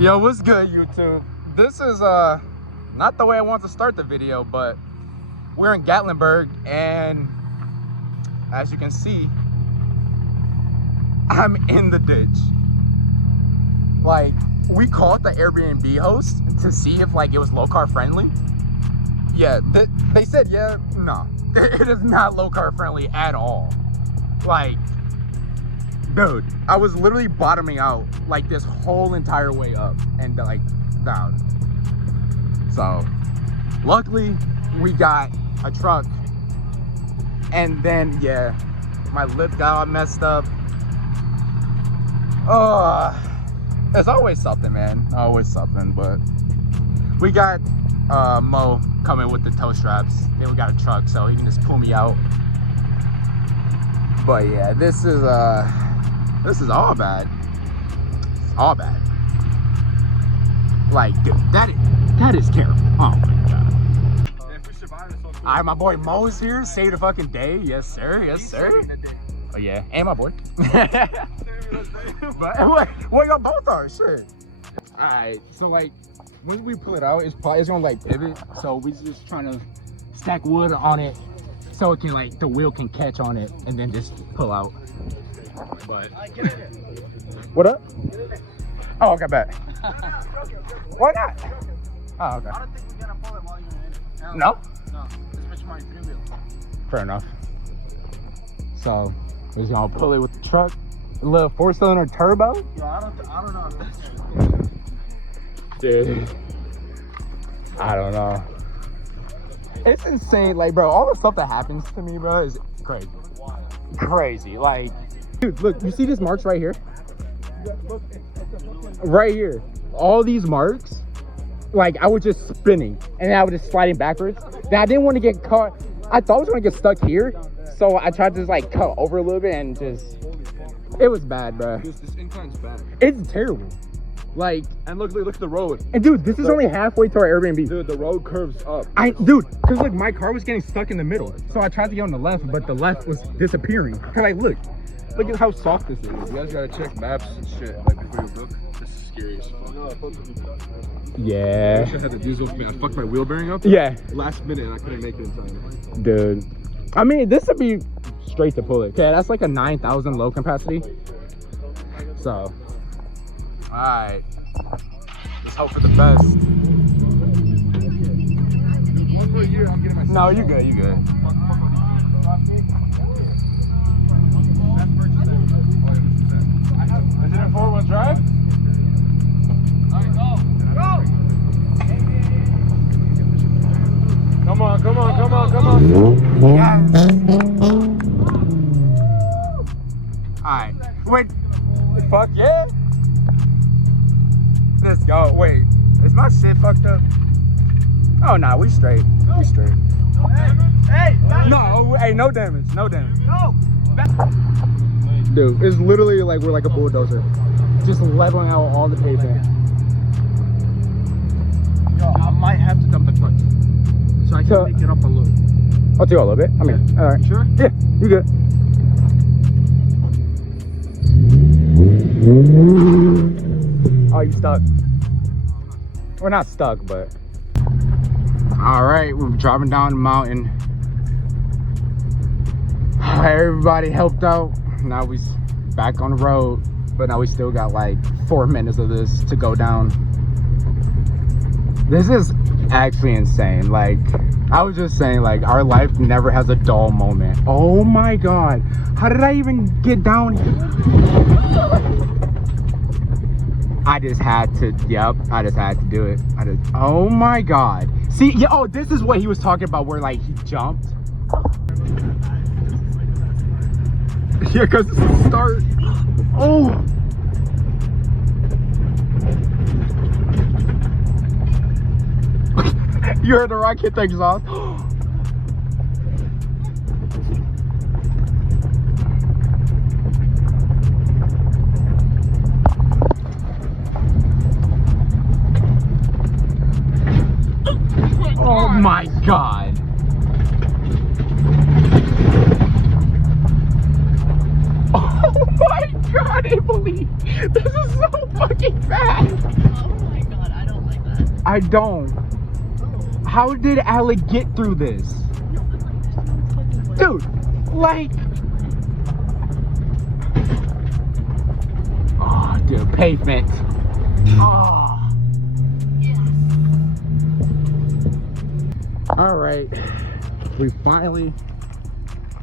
Yo, what's good, YouTube? This is not the way I want to start the video, but we're in Gatlinburg, and as you can see, I'm in the ditch. Like, we called the Airbnb host to see if like it was low car friendly. Yeah, they said yeah, no, it is not low car friendly at all. Like, dude, I was literally bottoming out like this whole entire way up and like down. So luckily we got a truck, and then yeah, my lip got all messed up. It's always something, man, always something. But we got Mo coming with the tow straps, and we got a truck so he can just pull me out. But yeah, this is all bad. It's all bad. Like, dude, that is terrible. Oh my god. If we survive, it's so cool. Alright, my boy Mo's here. Save the fucking day. Yes, sir. Yes, sir. Oh yeah, and my boy. But well, y'all both are. Sure. Alright, so like, when we pull it out, it's gonna like pivot. So we just trying to stack wood on it, so it can like the wheel can catch on it, and then just pull out. But what up? Oh, okay, bet. Why not? Oh, okay. I don't think we're gonna pull it while you're in it. No? No. Especially my 3-wheel. Fair enough. So we're just gonna pull it with the truck. A little 4-cylinder turbo. Yo, I don't know if that's Dude, I don't know. It's insane. Like, bro, all the stuff that happens to me, bro, is crazy. Crazy. Like, dude, look, you see this marks right here? Right here. All these marks, like, I was just spinning and then I was just sliding backwards. Then I didn't want to get caught. I thought I was going to get stuck here. So I tried to just, like, cut over a little bit and just, it was bad, bro. This incline's bad. It's terrible. Like, And look at the road. and dude, this is only halfway to our Airbnb. Dude, the road curves up. Dude, cause look, my car was getting stuck in the middle, so I tried to get on the left, but the left was disappearing. Cause like, look at how soft this is. You guys gotta check maps and shit, like before you book. This is scary as fuck. I Yeah. wish I had the diesel. I fucked my wheel bearing up. Yeah, Last minute and I couldn't make it in time. dude. I mean, this would be straight to pull it. Okay, that's like a 9,000 low capacity. So, all right. Let's hope for the best. One more year, I'm getting my. No, you good. You good. Is it a 4-wheel drive? Alright, go! Come on. Yes. All right. Wait. Fuck yeah. Let's go. Wait, is my shit fucked up? Oh nah, we straight. We straight. Hey! No, hey, no damage. No damage. No! Dude, it's literally like we're like a bulldozer, just leveling out all the pavement. Yo, I might have to dump the truck so I can make it up a little. I'll do a little bit. I mean, all right. Sure? Yeah, you good. Oh, you stuck? We're not stuck, but. All right, we're driving down the mountain. Everybody helped out. Now we back on the road, but now we still got like 4 minutes of this to go down. This is actually insane. Like, I was just saying, like, our life never has a dull moment. Oh my god, how did I even get down here? I just had to, I just had to do it. Oh my god. See, yeah, oh, this is what he was talking about, where like he jumped. Yeah, cause it's the start. Oh. You heard the rock hit the exhaust. Oh my god. Oh my god, I can't believe this is so fucking fast. I don't. How did Alec get through this? Dude, like... Oh, dude, pavement. Oh. All right, we finally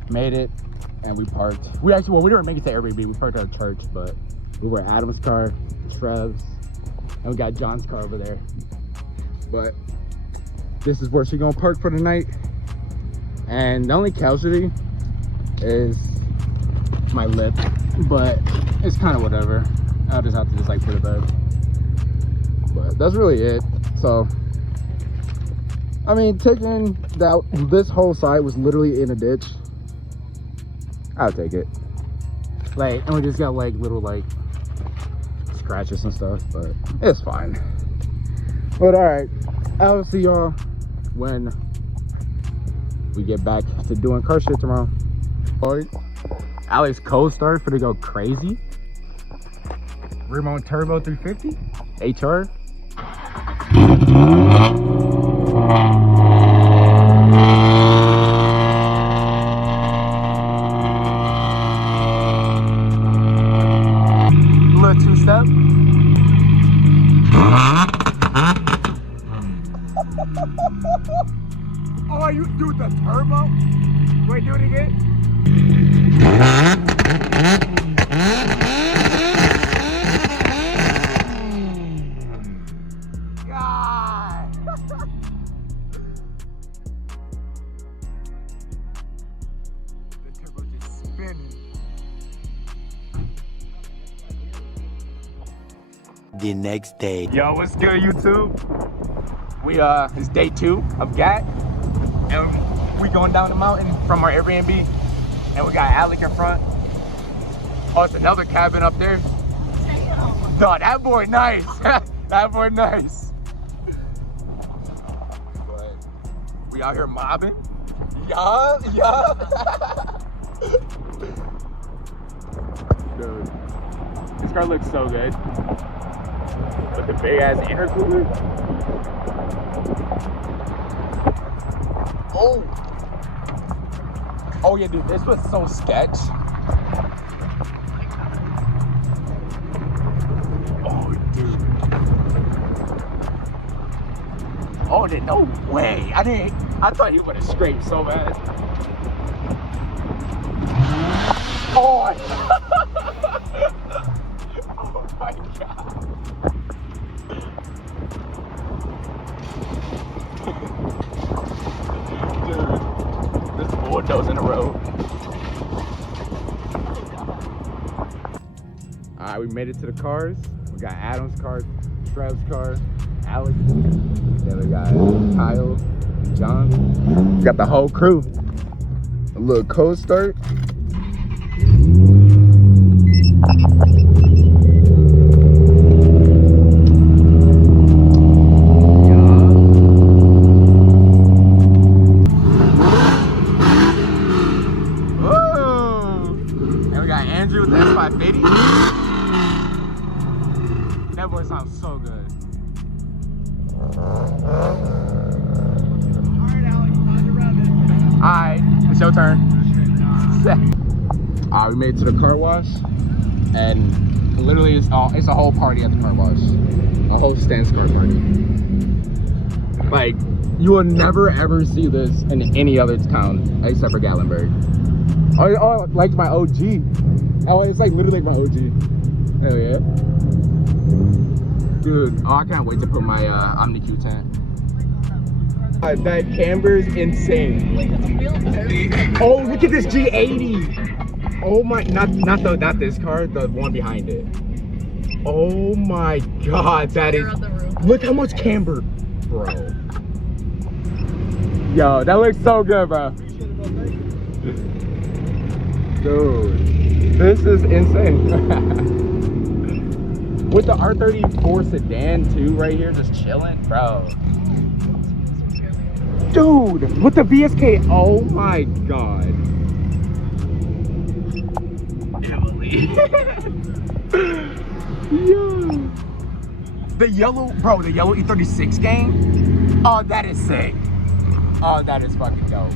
made it, and we parked. We didn't make it to Airbnb. We parked at our church, but we were at Adam's car, Trev's, and we got John's car over there. But this is where she's gonna park for the night. And the only casualty is my lip, but it's kind of whatever. I'll just have to just like put it to bed. But that's really it. So, I mean, taking that, this whole side was literally in a ditch. I'll take it. Like, and we just got like little like scratches and stuff, but it's fine. But all right, I'll see y'all when we get back to doing car shit tomorrow. Alex co-star for to go crazy. Ramon Turbo 350 HR. Little two-step. Oh, you do the turbo? Wait, do it again. God. The turbo just spinning. The next day. Yo, what's good, YouTube? We it's day 2 of Gat, and we going down the mountain from our Airbnb, and we got Alec in front. Oh, it's another cabin up there. Duh, that boy nice. That boy nice. But we out here mobbing. Yeah. Dude, this car looks so good. With the big ass intercooler. Oh yeah, dude, this was so sketch. Oh, dude. Oh, no way. I thought he would have scraped so bad. Oh, oh my God. Dude, this 4 toes in a row. Alright, we made it to the cars. We got Adam's car, Trev's car, Alex, then we got Kyle and John. We got the whole crew. A little cold start. That boy sounds so good. Alright, it's your turn. Alright, we made it to the car wash, and literally it's a whole party at the car wash. A whole Stan's car party. Like, you will never ever see this in any other town except for Gatlinburg. Oh, like my OG. Oh, it's like literally my OG. Hell yeah. Dude, oh, I can't wait to put my OmniQ tent. That camber's insane. Wait, that's a real Oh, look at this G80. Oh my, not this car, the one behind it. Oh my God, that is, look how much camber, bro. Yo, that looks so good, bro. Dude, this is insane. With the R34 sedan too, right here, just chilling, bro. Dude, with the VSK, oh my God. Emily. Yo. The yellow, bro, the yellow E36 gang. Oh, that is sick. Oh, that is fucking dope.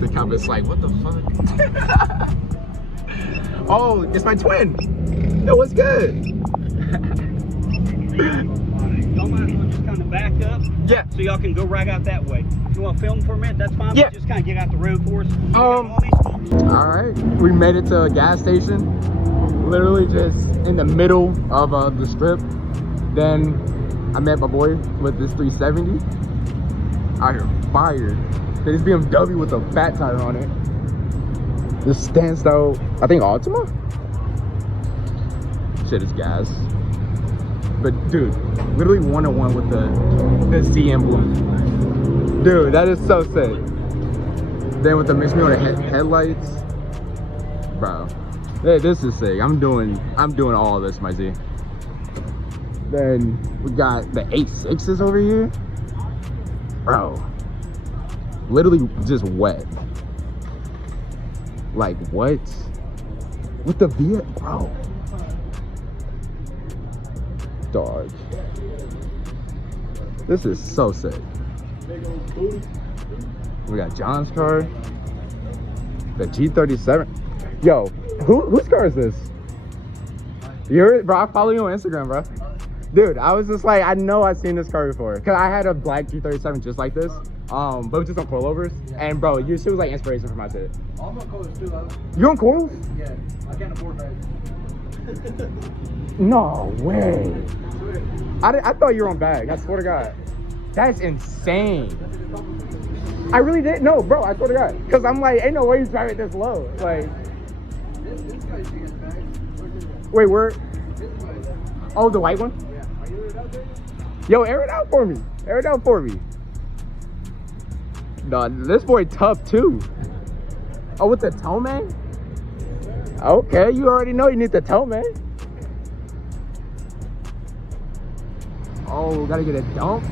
The comments like, what the fuck? Oh, it's my twin. Yo, what's good? Y'all might as well just kind of back up. Yeah. So y'all can go right out that way. If you want to film for a minute, that's fine. Yeah. But just kind of get out the road for us. All All right, we made it to a gas station. Literally just in the middle of the strip. Then I met my boy with this 370. Out here fired. This BMW with a fat tire on it. This stands out, I think Altima? Shit is gas. But dude, literally 101 with the C emblem. Dude, that is so sick. Then with the mix me on the headlights. Bro. Hey, this is sick. I'm doing all of this, my Z. Then we got the 8.6s over here. Bro. Literally just wet. Like what? With the V, bro. Dog. This is so sick. We got John's car. The G37. Yo, whose car is this? Bro, I follow you on Instagram, bro. Dude, I was just like, I know I've seen this car before. Cause I had a black G37 just like this. But just on coilovers. Yeah. And bro, she was like inspiration for my shit. I'm on coils too, though. You on coils? Yeah, I can't afford that. No way. I thought you were on bag. I swear to God. That's insane. I really didn't know, bro. I swear to God. Cause I'm like, ain't no way he's driving this low. Like, This guy's getting back. wait, where? Oh, the white one? Yeah. Are you out there? Yo, air it out for me. Air it out for me. No, this boy tough too. Oh, with the toe, man? Okay, you already know you need the toe, man. Oh, gotta get a dump.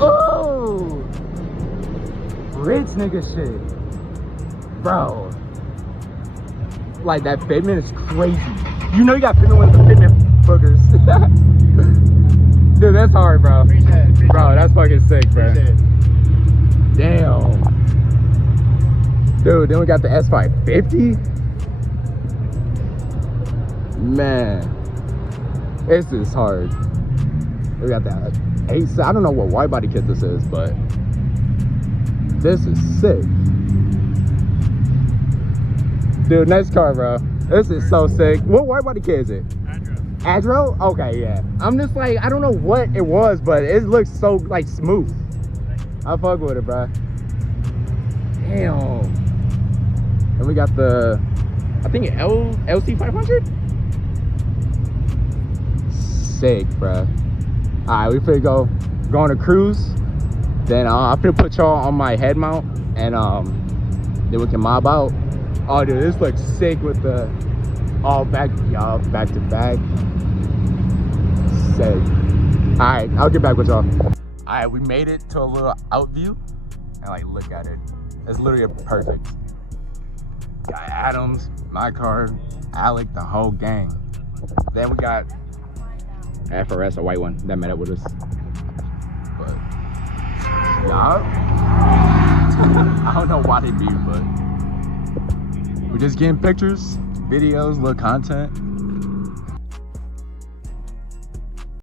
Oh! Rich nigga shit. Bro. Like, that fitment is crazy. You know you got fitment with the fitment boogers. Dude, that's hard, bro. Appreciate it. Bro, that's fucking sick, bro. Damn. Dude, then we got the S550. Man, this is hard. We got that 8. I don't know what wide body kit this is, but this is sick. Dude, nice car, bro. This is so sick. What wide body kit is it? Adro? Okay, yeah. I'm just like, I don't know what it was, but it looks so like smooth. I fuck with it, bro. Damn. And we got the, I think LC 500. Sick, bro. All right, we finna go on a cruise. Then I'm finna put y'all on my head mount, and then we can mob out. Oh, dude, this looks sick with the all back, y'all, back to back. Sick. All right, I'll get back with y'all. All right, we made it to a little out view, and like, look at it. It's literally perfect. Got Adams, my car, Alec, the whole gang. Then we got FRS, a white one that met up with us. But y'all, I don't know why they beat, but we're just getting pictures, videos, little content.